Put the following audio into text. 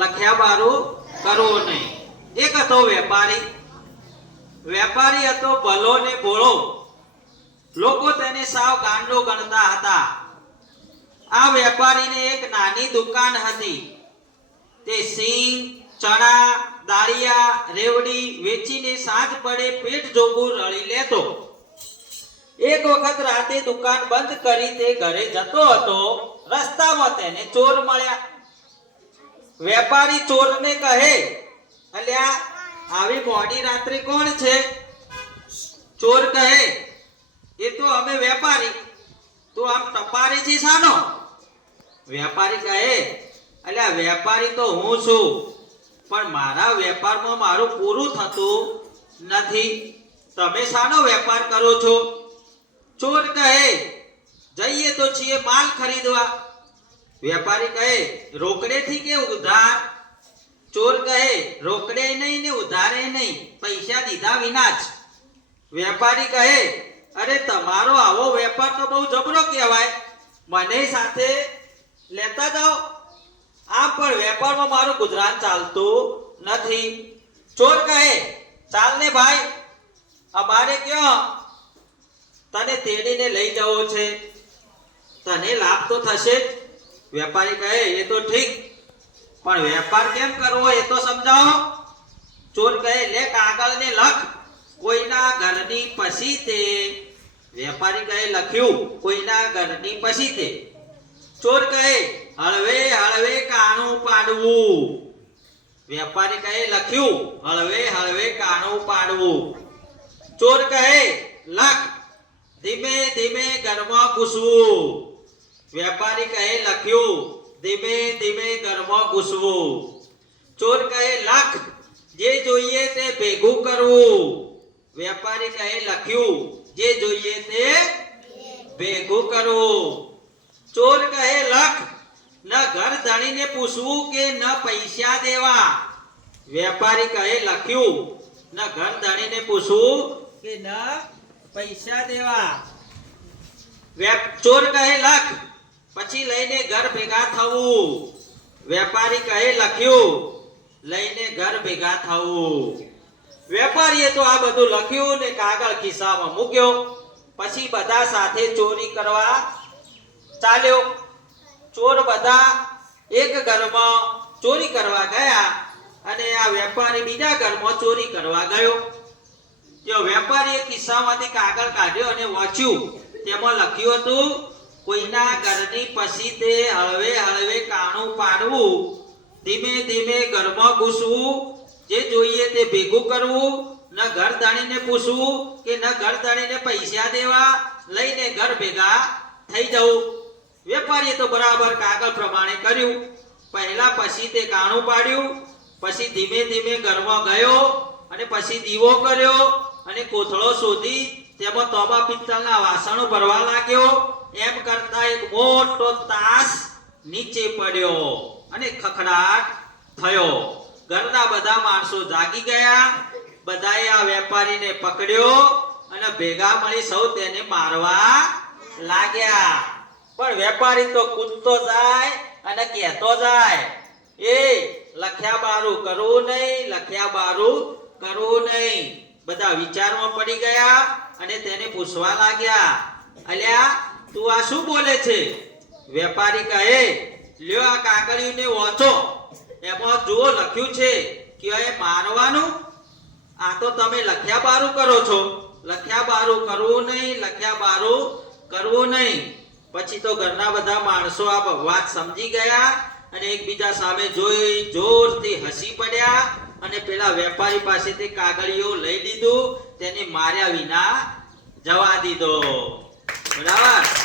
લખ્યા બારું કરવું નહીં. એક હતો વેપારી હતો ભલો ને ભોળો. લોકો તેને સાવ ગાંડો ગણતા હતા. આ વેપારીને એક નાની દુકાન હતી. તે સિંગ, ચણા, દાળિયા, રેવડી વેચીને સાંજ પડે પેટ જોગું રળી લેતો. એક વખત રાતે દુકાન બંધ કરી તે ઘરે જતો હતો. રસ્તામાં તેને ચોર મળ્યા. વેપારી ચોરને કહે, અલ્યા આવી મોડી રાત્રે કોણ છે? ચોર કહે, એ તો અમે વેપારી. તું આમ ટપારી છે શાનો? વેપારી કહે, અલ્યા વેપારી તો હું છું, પણ મારા વેપારમાં મારું પૂરું થતું નથી. તમે શાનો વેપાર કરો છો? ચોર કહે, જઈએ તો છીએ માલ ખરીદવા. વેપારી કહે, રોકડેથી કે ઉધાર? ચોર કહે, રોકડે નહીં ને ઉધારે નહીં, પૈસા દીધા વિના જ. વેપારી કહે, અરે તમારો આવો વેપાર તો બહુ જબરો કહેવાય, મને સાથે લેતા જાઓ. આમ પણ વેપારમાં મારું ગુજરાન ચાલતું નથી. ચોર કહે, ચાલ ને ભાઈ, અમારે ક્યાં તને તેડીને લઈ જવો છે, તને લાભ તો થશે જ. વેપારી કહે, એ તો ઠીક, પણ વેપાર કેમ કરવો એ તો સમજાવો. ચોર કહે, લે કાગળ ને લખ, કોઈના ઘરની પસી તે. વેપારી કહે, લખ્યું, કોઈના ઘરની પસી તે. ચોર કહે, હળવે હળવે કાણું પાડવું. વેપારી કહે, લખ્યું, હળવે હળવે કાણું પાડવું. ચોર કહે, લખ, ધીમે ધીમે ઘરમાં ઘૂસવું. વેપારી કહે, લખ્યું, ધીમે ધીમે ઘરમાં ઘૂસવું. ચોર કહે, લખ, જે જોઈએ તે ભેગું કરવું. વેપારી કહે, લખ્યું, જે જોઈએ તે ભેગું કરવું. ચોર કહે, લખ, ન ઘર ધણીને પૂછવું કે ન પૈસા દેવા. વેપારી કહે, લખ્યું, ન ઘર ધણીને પૂછવું કે ન પૈસા દેવા. ચોર કહે, લખ, પછી લઈને ઘર ભેગા થવું. વેપારી કહે, લખ્યું, લઈને ઘર ભેગા થવું. વેપારીએ તો આ બધું લખ્યું ને કાગળ ખિસ્સામાં મૂક્યો. પછી બધા સાથે ચોરી કરવા ચાલ્યો. ચોર બધા એક ઘરમાં ચોરી કરવા ગયા અને આ વેપારી બીજા ઘરમાં ચોરી કરવા ગયો. જો વેપારીએ ખિસ્સામાંથી કાગળ કાઢ્યો અને વાંચ્યું. તેમાં લખ્યું હતું, કોઈના ઘરની પસી તે હળવે હળવે કાણું પાડવું, ધીમે ધીમે ઘરમાં ઘૂસવું, જે જોઈએ તે ભેગું કરવું, ન ઘર ધણીને પૂછવું કે ન ઘર ધણીને પૈસા દેવા, લઈને ઘર ભેગા થઈ જવું. વેપારીએ તો બરાબર કાગળ પ્રમાણે કર્યું. પહેલા પસી તે કાણું પાડ્યું, પછી ધીમે ધીમે ઘરમાં ગયો અને પછી દીવો કર્યો અને કોથળો શોધી તેમાં તોબા પિત્તળના વાસણો ભરવા લાગ્યો. એમ કરતા એક મોટો તાસ નીચે પડ્યો અને ખખડાટ થયો. ઘરના બધા માણસો જાગી ગયા. બધાએ આ વેપારીને પકડ્યો અને ભેગા મળી સૌ તેને મારવા લાગ્યા. પણ વેપારી તો કૂદતો જાય અને કહેતો જાય, એ લખ્યા બારું કરવું નહીં, લખ્યા બારું કરવું નહીં. બધા વિચારમાં પડી ગયા અને તેને પૂછવા લાગ્યા, અલ્યા તું આ શું બોલે છે? વેપારી કહે, લ્યો આ કાગળિયુંને વાંચો, એમાં જુઓ લખ્યું છે કે એ મારવાનું. આ તો તમે લખ્યા બારું કરો છો. લખ્યા બારું કરવું નહીં, લખ્યા બારું કરવું નહીં. પછી તો ઘરના બધા માણસો આ વાત સમજી ગયા અને એકબીજા સામે જોઈ જોરથી હસી પડ્યા અને પેલા વેપારી પાસેથી કાગળિયું લઈ લીધું, તેને માર્યા વિના જવા દીધો. બરાબર.